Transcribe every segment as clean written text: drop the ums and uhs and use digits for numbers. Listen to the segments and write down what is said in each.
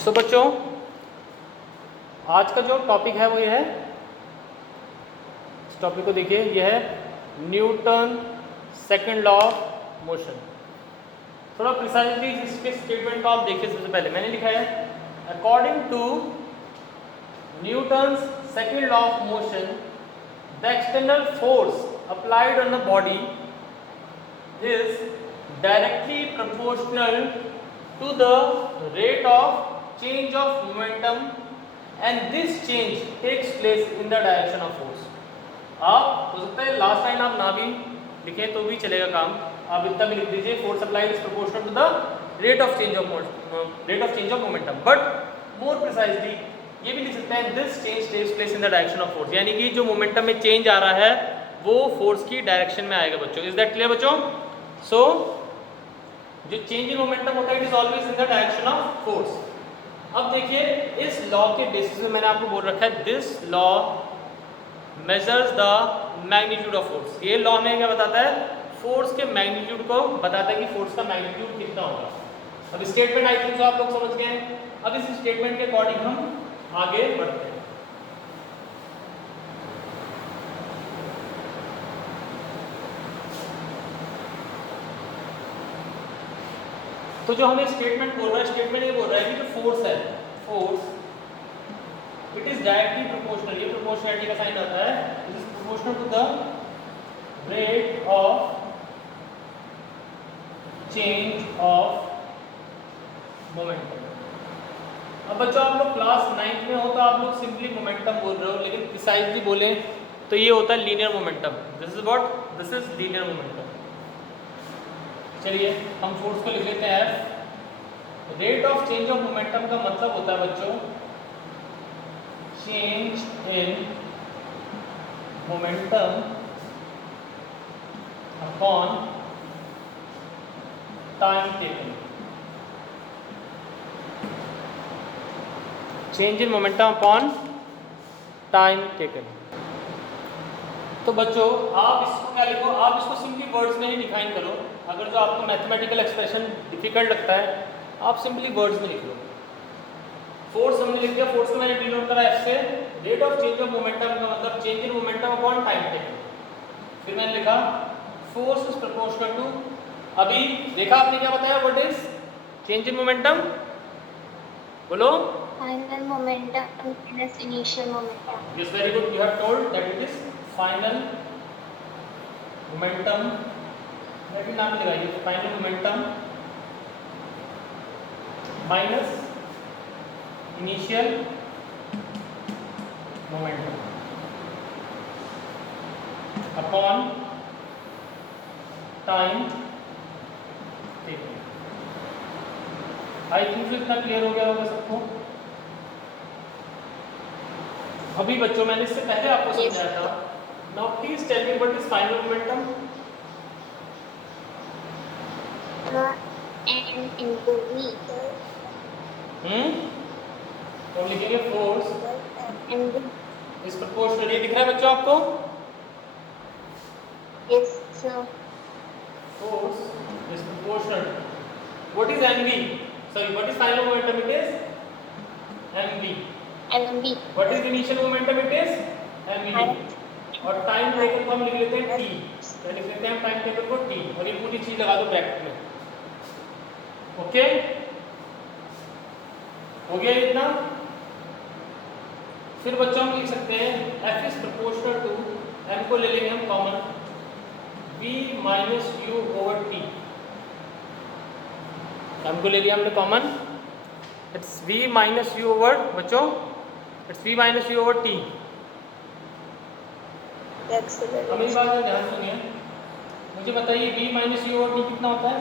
सो बच्चों, आज का जो टॉपिक है वो ये है, इस टॉपिक को देखिए, ये है Newton second law of motion. थोड़ा प्रिसाइजली इसके स्टेटमेंट को आप देखिए। सबसे पहले मैंने लिखा है according to Newton's second law of motion the external force applied on the body is directly proportional to the rate of change of momentum and this change takes place in the direction of force। आप हो सकता है last line आप ना भी लिखें तो भी चलेगा काम, आप इतना भी लिख दीजिए force applied is proportional to the rate of change of momentum. But more precisely ये भी लिख सकते हैं this change takes place in the direction of force, यानी कि जो मोमेंटम में चेंज आ रहा है वो फोर्स की डायरेक्शन में आएगा बच्चों। इज दैट क्लियर बच्चों? सो जो चेंज इन मोमेंटम होता है it is always in the direction of force. अब देखिए इस लॉ के बेसिस में मैंने आपको बोल रखा है this law measures the magnitude of force. ये लॉ में क्या बताता है? फोर्स के मैग्नीट्यूड को बताता है कि फोर्स का मैग्नीट्यूड कितना होगा। अब स्टेटमेंट आई थिंक आप लोग समझ गए हैं। अब इस स्टेटमेंट के अकॉर्डिंग हम आगे बढ़ते हैं। तो जो हमें स्टेटमेंट बोल रहा है, स्टेटमेंट ये बोल रहा है कि जो फोर्स है, force it is directly proportional, ये प्रोपोर्शनलिटी का साइन आता है, it is proportional to the rate of change of momentum. अब बच्चों आप लोग क्लास 9th में हो तो आप लोग सिंपली मोमेंटम बोल रहे हो, लेकिन प्रिसाइजली बोले तो ये होता है linear momentum. This is what? This is linear momentum. चलिए हम फोर्स को लिख लेते हैं F. Rate of change of momentum का मतलब होता है बच्चों change in momentum upon time taken. Change in momentum upon time taken. तो बच्चों आप इसको क्या लिखो, आप इसको सिंपली वर्ड्स में ही डिफाइन करो। अगर जो आपको मैथमेटिकल एक्सप्रेशन डिफिकल्ट लगता है आप सिंपली वर्ड्स में लिख लो। फोर्स हमने लिख दिया, फोर्स को मैंने डिनोट करा एफ से। Rate of change of momentum का मतलब change in momentum upon time taken. फिर मैंने लिखा फोर्स इज प्रोपोर्शनल टू, अभी देखा आपने क्या बताया, what is change in momentum? बोलो। Final momentum minus initial momentum. Yes, very good. You have told that it is final momentum. मैं भी नाम लगाइए, final momentum minus initial momentum upon time taken. I think इतना clear हो गया होगा सबको। अभी बच्चों मैंने इससे पहले आपको समझाया था। Now please tell me what is final momentum? N into V. तो हम लिखेंगे फोर्स And इज प्रोपोर्शनल। ये दिख रहा है बच्चों आपको? yes, sir. Force is proportional. What is mv? Sorry, what is final momentum? It is mv. MV. What is initial momentum? It is mv. और टाइम टेकन को हम लिख लेते हैं t। तो लिख लेते हैं टाइम टेकन को t और ये पूरी चीज लगा दो ब्रैकेट में। ओके, हो गया इतना। फिर बच्चों हम लिख सकते हैं f is proportional to, m को ले लेंगे हम common, v minus u over t। m को ले लिया हमने common, it's v minus u over, बच्चों it's v minus u over t। Acceleration. अब इस बात में ध्यान सुनिए, मुझे बताइए v minus u over t कितना होता है?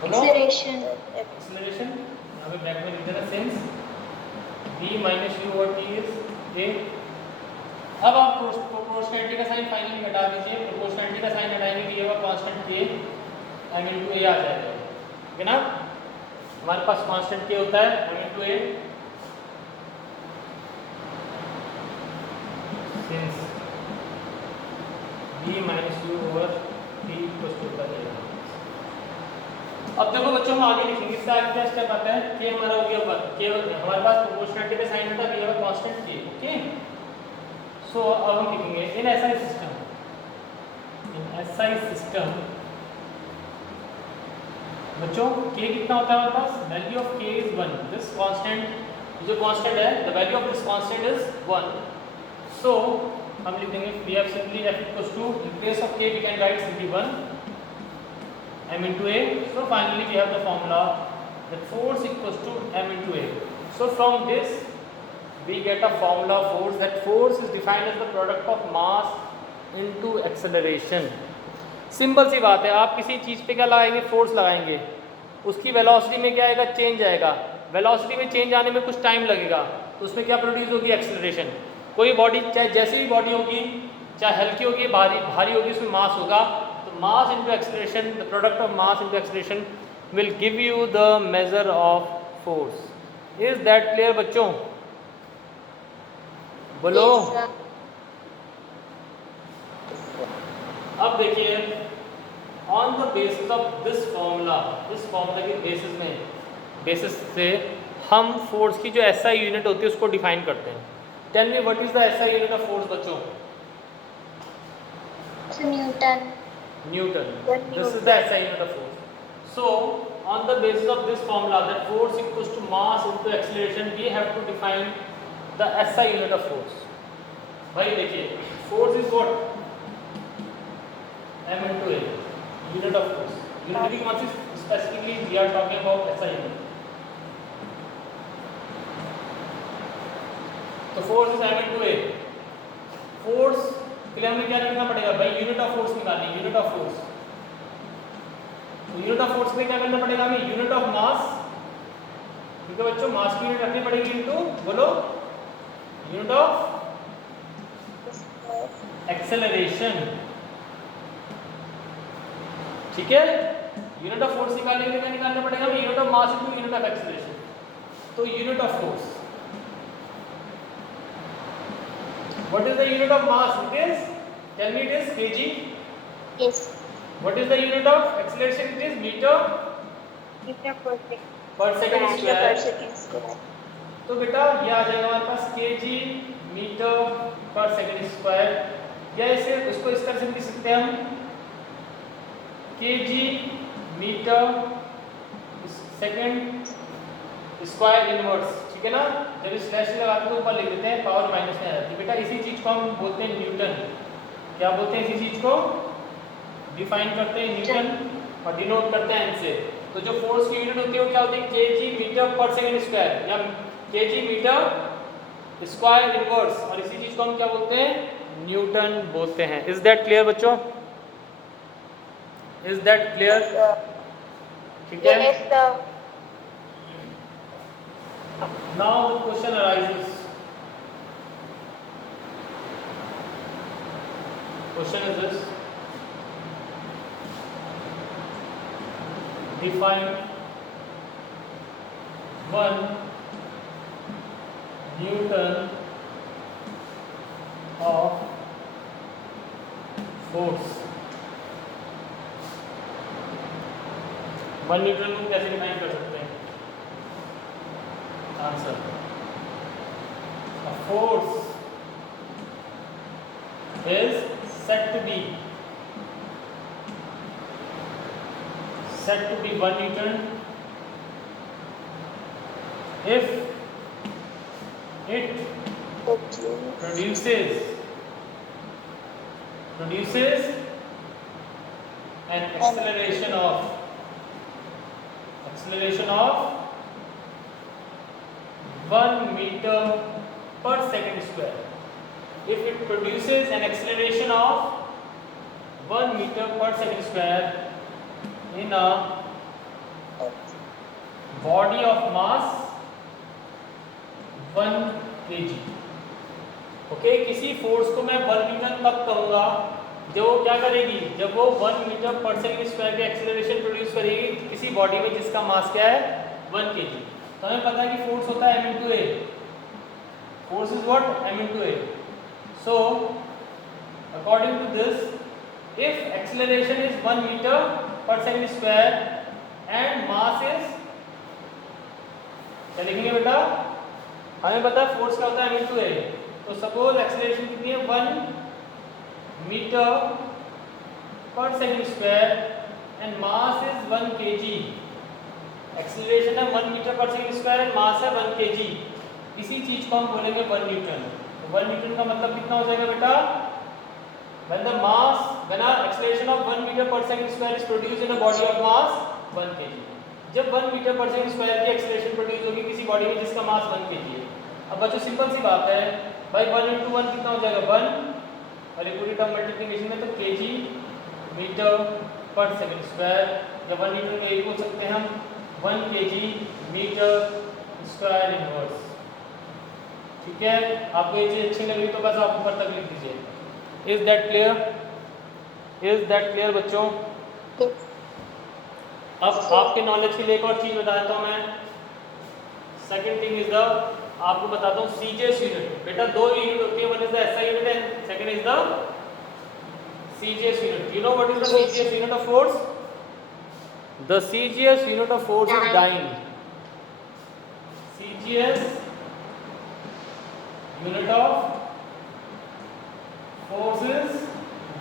बोलो। Acceleration. एक्सेलरेशन यहाँ पे ब्रैकेट में लिख देना since v minus u over t is a। अब आप प्रोपोर्शनलिटी का साइन फाइनली हटा दीजिए। प्रोपोर्शनलिटी का साइन हटाएंगे तो ये होगा constant k m into a आ जाएगा, ठीक है ना? हमारे पास कांस्टेंट k होता है m into a since v minus u over t equals to होता है। अब देखो बच्चों हम आगे लिखेंगे, इससे आगे क्या स्टेप आता है, कि हमारा हो गया 1, के हमारे पास प्रोपोर्शनलिटी का साइन था, वी हैव अ कांस्टेंट के, ओके। सो अब हम लिखेंगे इन एसआई सिस्टम, बच्चों के कितना होता है हमारे पास, value of K is 1, this constant जो कांस्टेंट है, the value of this constant is 1। So हम लिख देंगे we have simply f equals to, in place of k we can write simply 1 m into a. So finally we have the formula that force equals to m into a. So from this we get a formula force, that force is defined as the product of mass into acceleration. Simple सी बात है, आप किसी चीज़ पे क्या लगाएंगे, force लगाएंगे, उसकी वेलोसिटी में क्या आएगा, चेंज आएगा। वेलोसिटी में चेंज आने में कुछ टाइम लगेगा, तो उसमें क्या प्रोड्यूस होगी, एक्सेलरेशन। कोई बॉडी चाहे जैसी भी बॉडी होगी, चाहे हल्की होगी भारी होगी, उसमें मास होगा, तो mass into acceleration, the product of mass into acceleration will give you the measure of force. Is that clear बच्चों, बोलो। Yes, sir. अब देखिए, on the basis of this formula, इस फॉर्मूला के बेसिस से हम फोर्स की जो एसआई यूनिट होती है उसको डिफाइन करते हैं। Tell me what is the SI unit of force बच्चों? So Newton. Newton. One this is the Newton. SI unit of force. So on the basis of this formula that force equals to mass into acceleration, we have to define the SI unit of force. भाई देखिए, force is what, m into a, unit of force. Unit की कौन सी, specifically we are talking about SI unit. तो force is m into a. Force के लिए हमें क्या लिखना पड़ेगा भाई, यूनिट ऑफ फोर्स निकालनी, यूनिट ऑफ फोर्स। तो यूनिट ऑफ फोर्स में क्या करना पड़ेगा हमें, यूनिट ऑफ मास, ठीक है बच्चों, मास की यूनिट रखनी पड़ेगी इनटू, बोलो, यूनिट ऑफ एक्सेलरेशन, ठीक है। यूनिट ऑफ फोर्स निकालने के लिए क्या निकालना पड़ेगा, unit of mass into unit of acceleration. तो unit of force, what is the unit of mass, it is, tell me, it is kg। Yes. What is the unit of acceleration, it is meter Meter per second. Per second Meter per square. second square. तो बेटा ये आ जाएगा हमारे पास kg meter per second square, या इसे उसको इस तरह से लिख सकते हैं हम, kg metre second square inverse, ठीक है ना। जब स्लैश लगाते तो ऊपर लिख देते हैं, पावर माइनस में आ जाती है बेटा। इसी चीज को हम बोलते हैं न्यूटन। क्या बोलते हैं, इसी चीज को डिफाइन करते हैं न्यूटन और डिनोट करते हैं n से। तो जो फोर्स की यूनिट होती है वो क्या होती है, kg meter per second square या kg मीटर स्क्वायर इनवर्स, और इसी चीज को हम क्या बोलते हैं, न्यूटन बोलते हैं। इज दैट क्लियर बच्चों, इज दैट क्लियर, ठीक है। Yes, sir. Now the question arises. Question is this: define 1 Newton of force। 1 Newton को कैसे डिफाइन कर सकते हैं? Answer, a force is said to be 1 Newton if it produces an acceleration of 1 meter per second square. If it produces an acceleration of 1 meter per second square in a body of mass 1 kg, okay. किसी force को मैं 1 Newton तब कहूँगा जो क्या करेगी, जब वो 1 मीटर पर सेकंड स्क्वायर की एक्सेलरेशन प्रोड्यूस करेगी किसी बॉडी में जिसका मास क्या है, 1 kg। तो हमें पता है कि फोर्स होता है m into a, force is what, m into a। so according to this, if acceleration is 1 meter per second square and mass is, क्या लिखेंगे बेटा, हमें पता है फोर्स क्या होता है m × a। तो सपोज एक्सेलरेशन कितनी है 1 metre per second square and mass is 1 kg। Acceleration है 1 metre per second square and mass है 1 kg। इसी चीज को हम बोलेंगे 1 न्यूटन। तो 1 न्यूटन का मतलब कितना हो जाएगा बेटा, when the mass, when our acceleration of 1 meter per second square is produced in a body of mass 1 kg। जब 1 मीटर पर सेकंड स्क्वायर की एक्सेलरेशन प्रोड्यूस होगी किसी बॉडी में जिसका मास 1 kg है। अब बच्चों सिंपल सी बात है भाई, 1 × 1 कितना हो जाएगा 1, और ये पूरी टर्म मल्टीप्लिकेशन में तो kg meter per second square, या 1 न्यूटन का एक बोल सकते हैं हम 1 kg मीटर स्क्वायर इनवर्स। ठीक है, आपको ये चीज अच्छी लगी तो बस आप ऊपर तक लिख दीजिए। Is that clear? Is that clear बच्चों? अब आपके नॉलेज के लिए एक और चीज बता देता हूँ मैं। सेकंड थिंग इज द, आपको बताता हूँ सीजीएस यूनिट। बेटा दो यूनिट होती है, one is the SI unit and second is the CGS unit. You know what is the CGS unit of force? The CGS unit of force is dyne. CGS unit of force is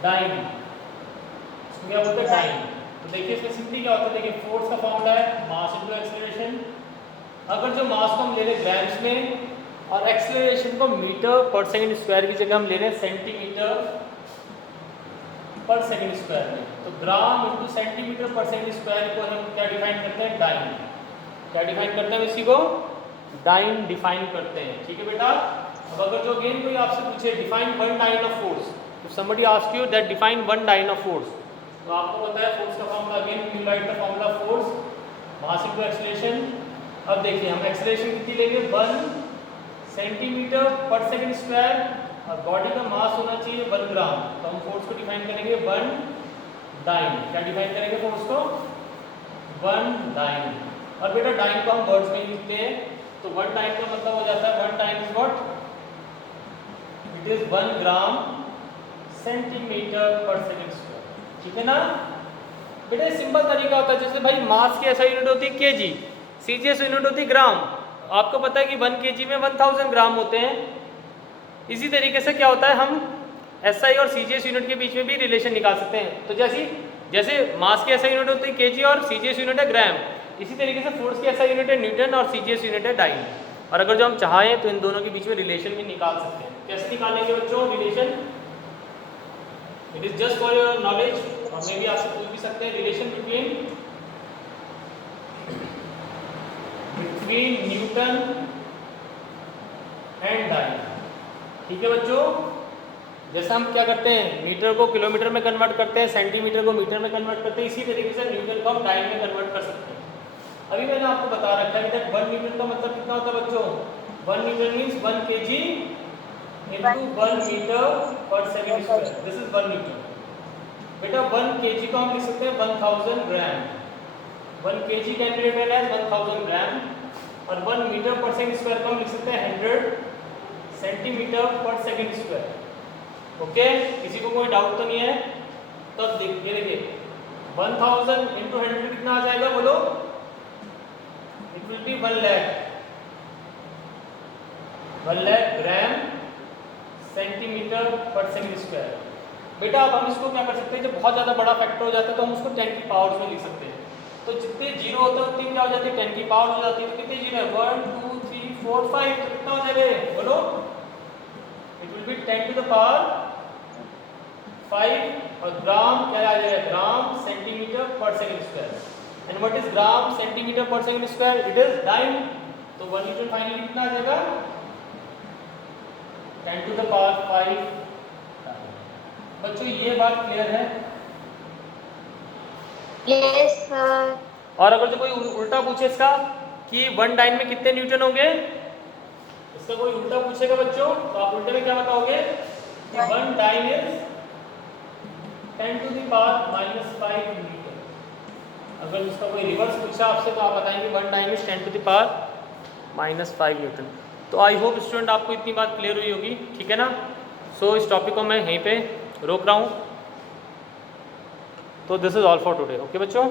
dyne. इसको क्या बोलते हैं? Dine. तो देखिए इसमें simply क्या होता है, देखिए फोर्स का फॉर्मूला है मास इनटू एक्सेलरेशन। अगर जो मास को हम ले रहे हैं ग्राम्स में और एक्सेलरेशन को मीटर पर सेकंड स्क्वायर की जगह हम ले रहे हैं सेंटीमीटर पर सेकंड स्क्वायर में, तो ग्राम into centimetre per second square को हम क्या डिफाइन करते हैं? डाइन। क्या डिफाइन करते हैं इसी को? डाइन डिफाइन करते हैं। ठीक है बेटा। अब अगर जो अगेन कोई आपसे पूछे define one dyne of force, तो somebody ask you that define one dyne of force, तो आपको पता है फोर्स का formula, again you write the formula force mass into acceleration. अब देखिए हम एक्सेलरेशन कितनी लेंगे 1 सेंटीमीटर पर सेकंड स्क्वायर और बॉडी का मास होना चाहिए 1 ग्राम, तो हम फोर्स को डिफाइन करेंगे 1 डाइन। क्या डिफाइन करेंगे फोर्स को? 1 डाइन। और बेटा डाइन को हम वर्ड्स में लिखते हैं, तो 1 डाइन का मतलब हो जाता है 1 dyne is what? It is 1 gram centimetre per second square. ठीक है ना बेटा? सिंपल तरीका होता है, जैसे भाई मास की ऐसा यूनिट होती है केजी, सीजीएस यूनिट होती है ग्राम। आपको पता है कि 1 केजी में 1000 ग्राम होते हैं। इसी तरीके से क्या होता है, हम एसआई और सीजीएस यूनिट के बीच में भी रिलेशन निकाल सकते हैं। तो जैसे मास की ऐसा यूनिट होती है केजी और सीजीएस यूनिट है ग्राम, इसी तरीके से फोर्स की ऐसा यूनिट है न्यूटन और सीजीएस यूनिट है डाइन। और अगर जो हम चाहें तो इन दोनों के बीच में रिलेशन भी निकाल सकते हैं। कैसे निकालेंगे बच्चों relation? It is just for your knowledge, और मे भी आपसे पूछ भी सकते हैं relation between newton and dyne. ठीक है बच्चों, जैसे हम क्या करते हैं मीटर को किलोमीटर में कन्वर्ट करते हैं, सेंटीमीटर को मीटर में कन्वर्ट करते हैं, इसी तरीके से न्यूटन को हम डाइन में कन्वर्ट कर सकते हैं। अभी मैंने आपको बता रखा है कि 1 न्यूटन का मतलब कितना होता है बच्चों? 1 newton means 1 kg into 1 metre per second square. This is 1 newton. बेटा 1 kg को हम लिख सकते हैं 1000 gram. 1 kg can be written as 1000 gram, और 1 मीटर पर सेकंड स्क्वायर को हम लिख सकते हैं 100 centimetre per second square. Okay, किसी को कोई डाउट तो नहीं है? तो अब देखिए 1000 into 100 कितना आ जाएगा बोलो? It will B 1 lakh gram centimetre per second square. बेटा अब हम इसको क्या कर सकते हैं, जब बहुत ज़्यादा बड़ा फैक्टर हो जाता है तो हम उसको 10 की पावर्स में लिख सकते हैं। तो जितने जीरो होते हैं उतनी क्या हो जाती है 10 की पावर हो जाती है। तो कितने जीरो है 1 2 3 4 5, तो कितना हो जाएगा बोलो? It will be 10 to the power 5, और ग्राम क्या आ जाएगा? Gram centimetre per second square. And what is gram centimetre per second square? It is dyne. तो 1 न्यूटन फाइनली कितना आ जाएगा? 10 टू द पावर 5। बच्चों ये बात क्लियर है? Yes sir. और अगर जो कोई उल्टा पूछे इसका कि 1 डाइन में कितने न्यूटन होंगे, इसका कोई उल्टा पूछेगा बच्चों, तो आप उल्टे में क्या बताओगे कि 1 dyne is 10 to the power -5 newton. अगर इसका कोई रिवर्स पूछा आपसे तो आप बताएंगे 1 dyne is 10 to the power -5 newton. तो आई होप स्टूडेंट आपको इतनी बात क्लियर हुई होगी। ठीक है ना? सो इस टॉपिक को मैं यहीं पे रोक रहा हूँ। तो this is all for today. Okay बच्चों।